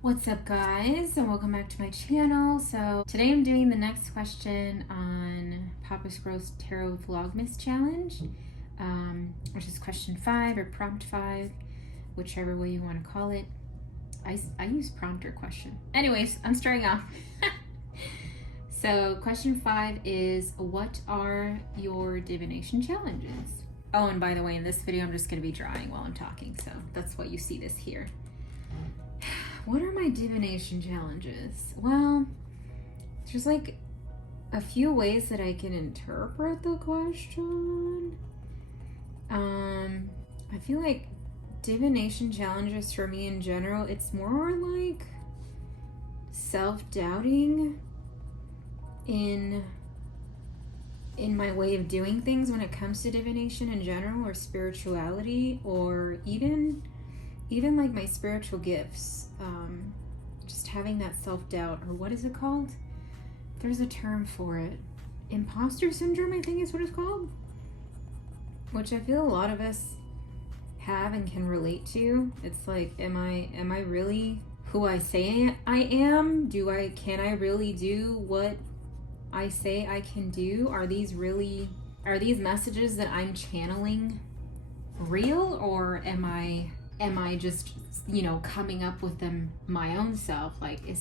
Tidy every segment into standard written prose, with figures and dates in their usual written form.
What's up, guys, and welcome back to my channel. So today I'm doing the next question on Papa Squirrel's Tarot Vlogmas challenge, which is question 5 or prompt 5, whichever way you want to call it. I use prompt or question. Anyways, I'm starting off. So question 5 is, what are your divination challenges? Oh, and by the way, in this video I'm just going to be drawing while I'm talking, so that's what you see this here. What are my divination challenges? Well, there's like a few ways that I can interpret the question. I feel like divination challenges for me in general, it's more like self-doubting in my way of doing things when it comes to divination in general, or spirituality, or even like my spiritual gifts. Just having that self-doubt, or what is it called? There's a term for it. Imposter syndrome, I think is what it's called. Which I feel a lot of us have and can relate to. It's like, am I really who I say I am? Can I really do what I say I can do? Are these messages that I'm channeling real, or am I just, coming up with them my own self? Like, is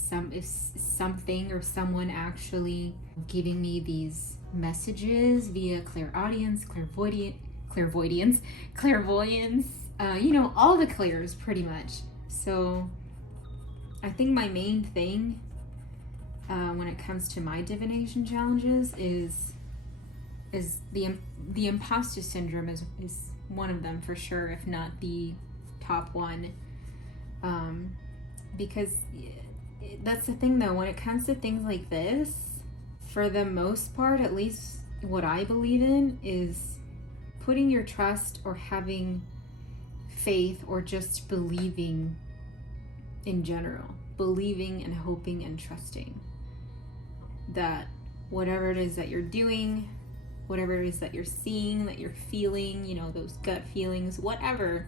something or someone actually giving me these messages via clairaudience, clairvoyance, all the clairs pretty much. So I think my main thing when it comes to my divination challenges is the imposter syndrome is one of them for sure, if not the top one. Because that's the thing though, when it comes to things like this, for the most part, at least what I believe in, is putting your trust or having faith, or just believing in general, believing and hoping and trusting that whatever it is that you're doing, whatever it is that you're seeing, that you're feeling, those gut feelings, whatever,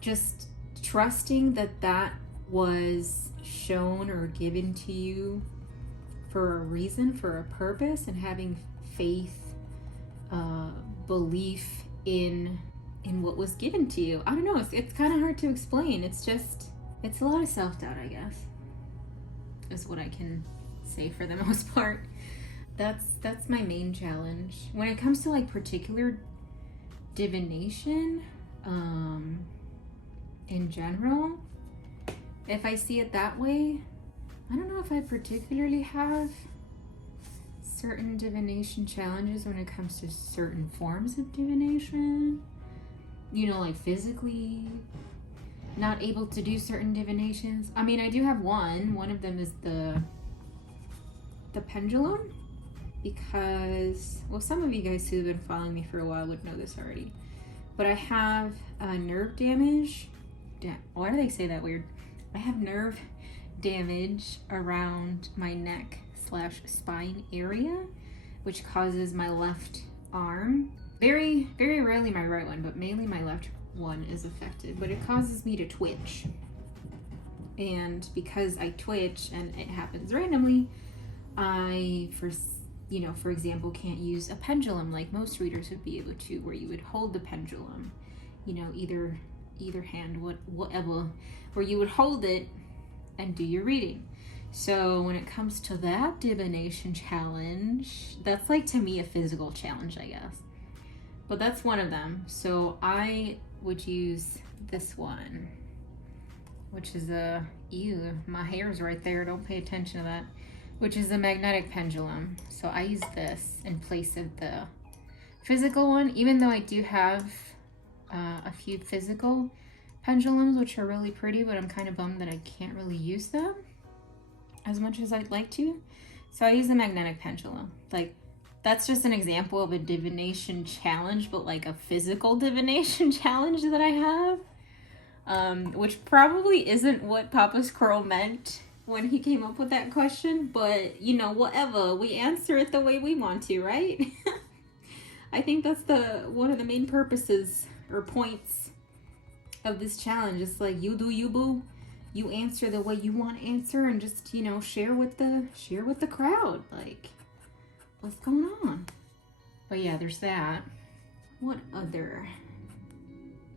just trusting that was shown or given to you for a reason, for a purpose, and having faith, belief in what was given to you. I don't know, it's kind of hard to explain. It's a lot of self-doubt, I guess, is what I can say for the most part. That's my main challenge when it comes to like particular divination. In general, if I see it that way, I don't know if I particularly have certain divination challenges when it comes to certain forms of divination, like physically not able to do certain divinations. I mean, I do have one of them is the pendulum, because, well, some of you guys who've been following me for a while would know this already, but I have nerve damage. Why do they say that weird? I have nerve damage around my neck / spine area, which causes my left arm, very, very rarely my right one, but mainly my left one is affected, but it causes me to twitch. And because I twitch and it happens randomly, I, for example, can't use a pendulum like most readers would be able to, where you would hold the pendulum, either hand, whatever, where you would hold it and do your reading. So when it comes to that divination challenge, that's like, to me, a physical challenge, I guess. But that's one of them. So I would use this one, which is ew, my hair's right there, don't pay attention to that, which is a magnetic pendulum. So I use this in place of the physical one, even though I do have a few physical pendulums which are really pretty, but I'm kind of bummed that I can't really use them as much as I'd like to. So I use the magnetic pendulum. Like, that's just an example of a divination challenge, but like a physical divination challenge that I have, which probably isn't what Papa Squirrel meant when he came up with that question, but whatever, we answer it the way we want to, right? I think that's one of the main purposes or points of this challenge. It's like, you do you, boo. You answer the way you want to answer, and just, you know, share with the crowd. Like, what's going on? But yeah, there's that. What other?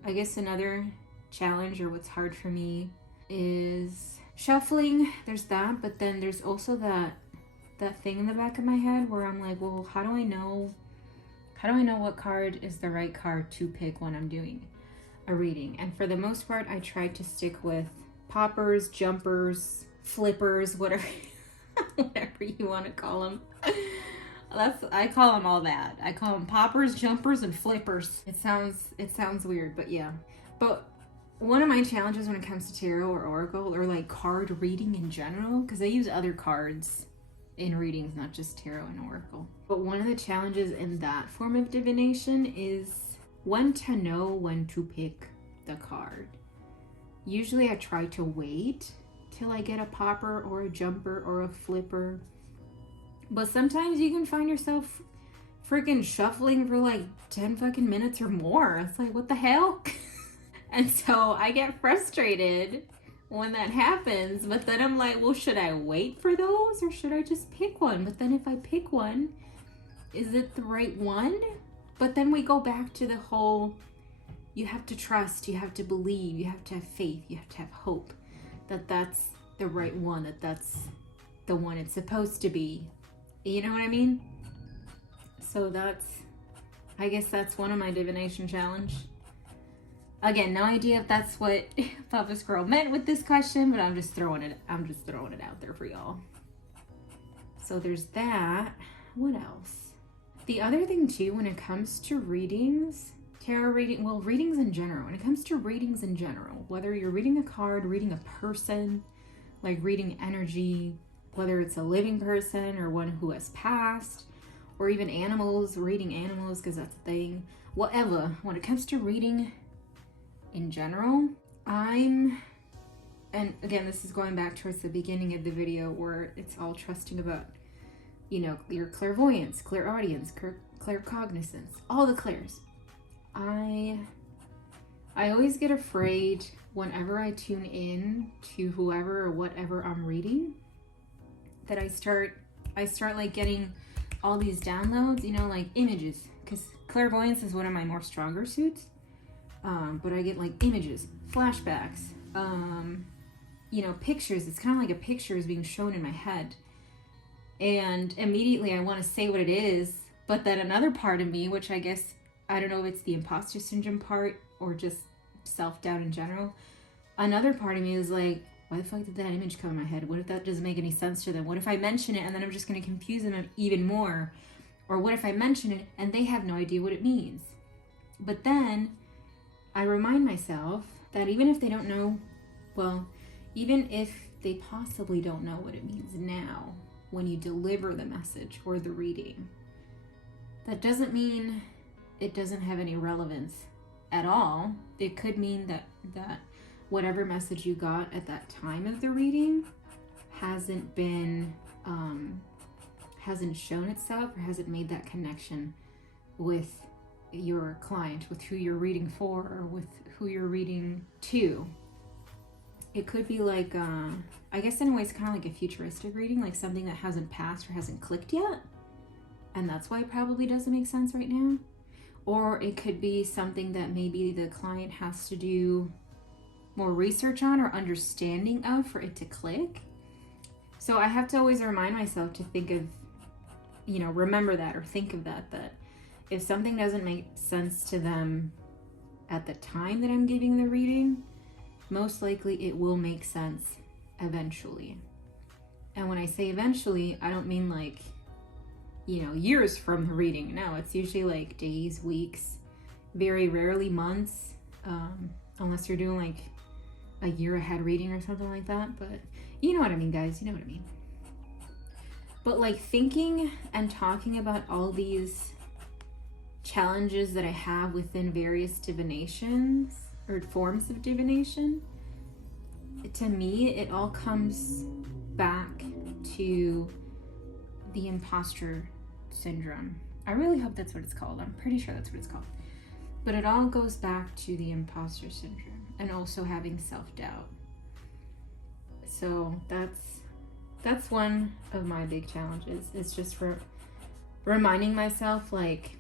I guess another challenge, or what's hard for me, is shuffling. There's that, but then there's also that thing in the back of my head where I'm like, well, how do I know what card is the right card to pick when I'm doing a reading? And for the most part, I try to stick with poppers, jumpers, flippers, whatever whatever you want to call them. I call them all that. I call them poppers, jumpers, and flippers. It sounds weird, but yeah. But one of my challenges when it comes to tarot or oracle, or like card reading in general, because I use other cards in readings, not just tarot and oracle. But one of the challenges in that form of divination is when to know when to pick the card. Usually I try to wait till I get a popper or a jumper or a flipper. But sometimes you can find yourself freaking shuffling for like 10 fucking minutes or more. It's like, what the hell? And so I get frustrated when that happens. But then I'm like, well, should I wait for those or should I just pick one? But then if I pick one, is it the right one? But then we go back to the whole, you have to trust, you have to believe, you have to have faith, you have to have hope that that's the right one, that that's the one it's supposed to be. You know what I mean? So I guess that's one of my divination challenge. Again, no idea if that's what Papa's Girl meant with this question, but I'm just throwing it out there for y'all. So there's that. What else? The other thing too, when it comes to readings, tarot reading, well, readings in general, when it comes to readings in general, whether you're reading a card, reading a person, like reading energy, whether it's a living person or one who has passed, or even animals, reading animals, because that's a thing, whatever. When it comes to reading in general, and again, this is going back towards the beginning of the video where it's all trusting about, you know, your clairvoyance, clairaudience, claircognizance, all the clairs. I always get afraid whenever I tune in to whoever or whatever I'm reading, that I start like getting all these downloads, you know, like images, because clairvoyance is one of my more stronger suits. But I get like images, flashbacks, you know, pictures. It's kind of like a picture is being shown in my head. And immediately I want to say what it is, but then another part of me, which I guess, I don't know if it's the imposter syndrome part or just self-doubt in general, another part of me is like, why the fuck did that image come in my head? What if that doesn't make any sense to them? What if I mention it and then I'm just going to confuse them even more? Or what if I mention it and they have no idea what it means? But then I remind myself that even if they don't know, well, even if they possibly don't know what it means now, when you deliver the message or the reading, that doesn't mean it doesn't have any relevance at all. It could mean that whatever message you got at that time of the reading hasn't shown itself, or hasn't made that connection with your client, with who you're reading for, or with who you're reading to. It could be like, I guess in a way it's kind of like a futuristic reading, like something that hasn't passed or hasn't clicked yet, and that's why it probably doesn't make sense right now. Or it could be something that maybe the client has to do more research on or understanding of for it to click. So I have to always remind myself to think of, you know, remember that, or think of that if something doesn't make sense to them at the time that I'm giving the reading, most likely it will make sense eventually. And when I say eventually, I don't mean like, you know, years from the reading. No, it's usually like days, weeks, very rarely months, unless you're doing like a year ahead reading or something like that. But you know what I mean, guys, you know what I mean. But like thinking and talking about all these challenges that I have within various divinations or forms of divination, to me, it all comes back to the imposter syndrome. I really hope that's what it's called. I'm pretty sure that's what it's called. But it all goes back to the imposter syndrome. and also having self-doubt. So that's one of my big challenges. It's just for reminding myself, like,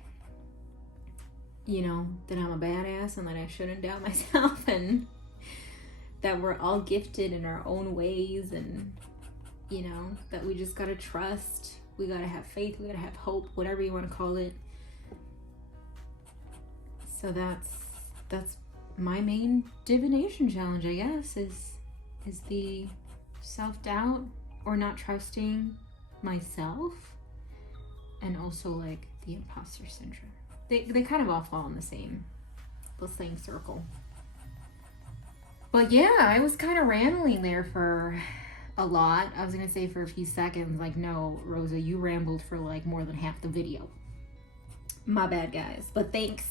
you know, that I'm a badass and that I shouldn't doubt myself, and that we're all gifted in our own ways, and, you know, that we just gotta trust, we gotta have faith, we gotta have hope, whatever you want to call it. So that's my main divination challenge, I guess, is the self-doubt or not trusting myself, and also like the imposter syndrome. They kind of all fall in the same circle. But yeah, I was kind of rambling there for a lot. I was gonna say for a few seconds, like, no, Rosa, you rambled for like more than half the video. My bad, guys. But thanks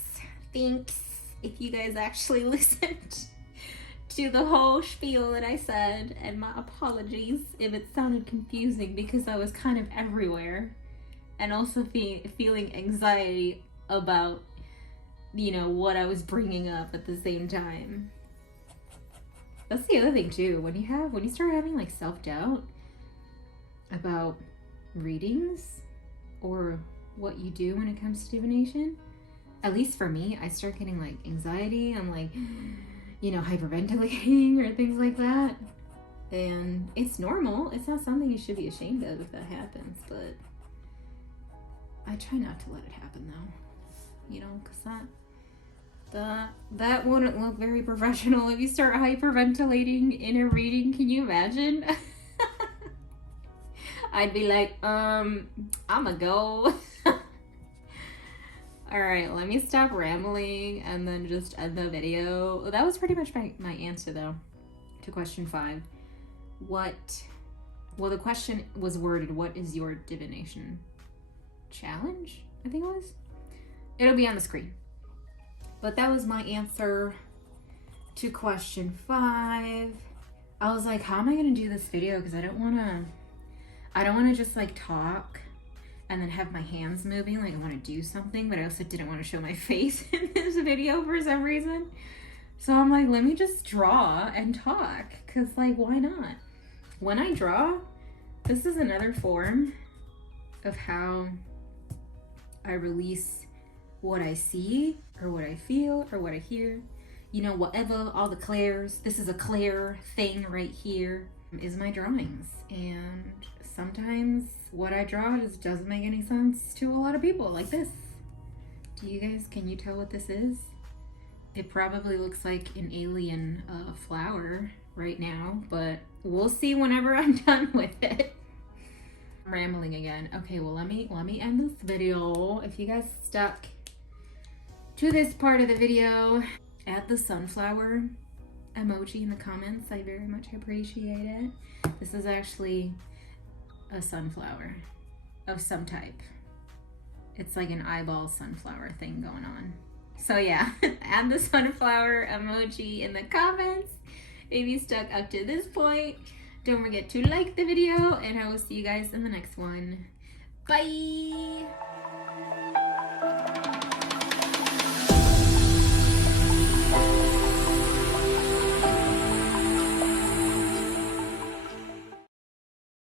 if you guys actually listened to the whole spiel that I said, and my apologies if it sounded confusing, because I was kind of everywhere, and also feeling anxiety about, you know, what I was bringing up at the same time. That's the other thing too, when you start having like self-doubt about readings or what you do when it comes to divination, at least for me, I start getting like anxiety. I'm like, you know, hyperventilating or things like that. And it's normal. It's not something you should be ashamed of if that happens, but I try not to let it happen though. You know, because that wouldn't look very professional if you start hyperventilating in a reading. Can you imagine? I'd be like, I'ma go. All right, let me stop rambling and then just end the video. That was pretty much my answer though to question 5. Well, the question was worded, what is your divination challenge? I think it was. It'll be on the screen. But that was my answer to question 5. I was like, how am I gonna do this video? Because I don't wanna just like talk and then have my hands moving like I want to do something, but I also didn't want to show my face in this video for some reason. So I'm like, let me just draw and talk, because like, why not? When I draw, this is another form of how I release what I see or what I feel or what I hear. You know, whatever, all the clairs. This is a clair thing right here, is my drawings. And sometimes what I draw just doesn't make any sense to a lot of people, like this. Do you guys, can you tell what this is? It probably looks like an alien flower right now, but we'll see whenever I'm done with it. I'm rambling again. Okay, well, let me end this video. If you guys stuck to this part of the video, add the sunflower emoji in the comments. I very much appreciate it. This is actually a sunflower of some type. It's like an eyeball sunflower thing going on. So yeah, add the sunflower emoji in the comments if you stuck up to this point. Don't forget to like the video, and I will see you guys in the next one. Bye!